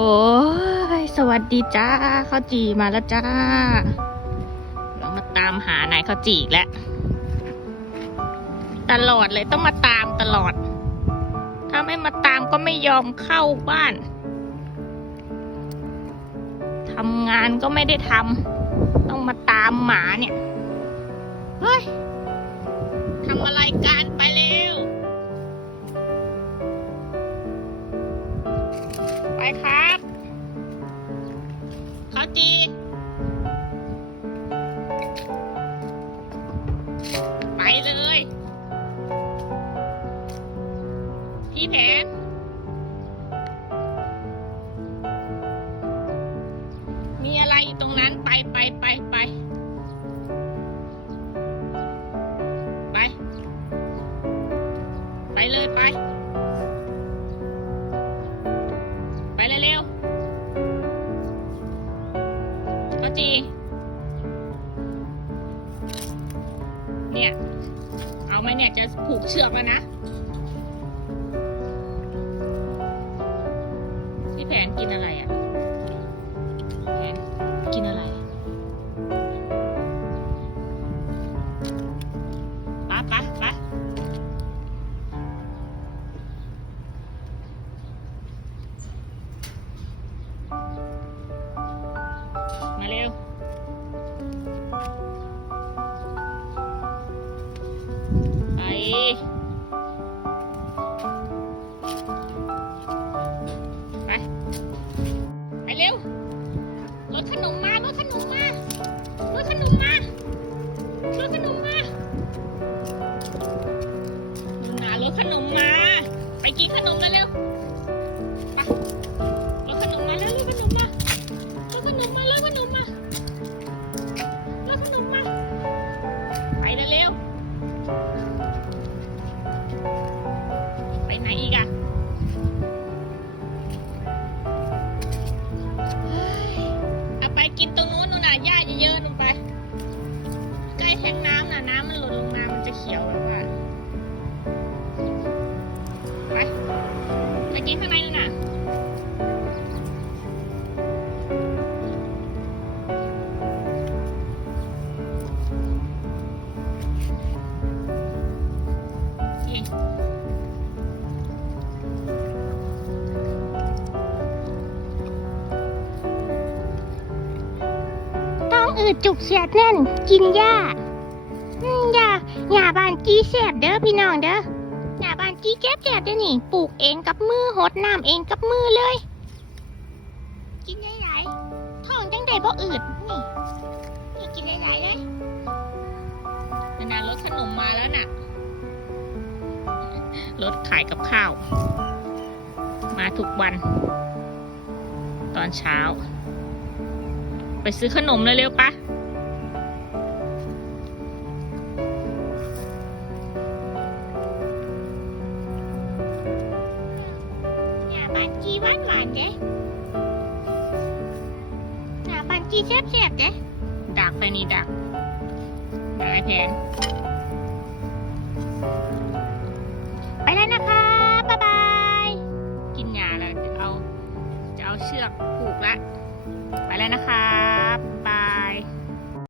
อ้ยสวัสดีจ้าข้าวจีมาแล้วจ้า เรามาตามหานายข้าวจีอีกแล้วตลอดเลยต้องมาตามตลอด ถ้าไม่มาตามก็ไม่ยอมเข้าบ้านทำงานก็ไม่ได้ทำต้องมาตามหมาเนี่ย เฮ้ยทำอะไรกันไปเร็ว ไปครั พี่แผนมีอะไรตรงนั้นไปไปไปไปไป ไปเลยไป ไปเร็วๆก็จี เนี่ย เอาไหมเนี่ยจะผูกเชือกแล้วนะ แผนกินอะไรอะแผนกินอะไรปะปะปะมาเร็วไปไป กินข้างในนู่นน่ะต้องอืดจุกเสียดแน่น กินหญ้าอืมหญ้าหญ้าบานจี้แสบเด้อพี่น้องเด้อ หญ้าบานจี้แจ๊บแสบเด้นี่ ปลูกเองกับมือหดน้ำเองกับมือเลย กินได้หลายๆท้องจังใดบ่อืดนี่นี่กินได้หลายๆเลยนานๆรถขนมมาแล้วน่ะ รถขายกับข้าว มาทุกวัน ตอนเช้า ไปซื้อขนมเลยเร็วปะ จี้หวานหวานๆเด้หญ้าบานจี้แสบแสบๆเด้ดักไปนี่ดักดักไอแพนไปแล้วนะคะบ๊ายบาย กินยาแล้วจะเอาจะเอาเชือกผูกละ ไปแล้วนะครับ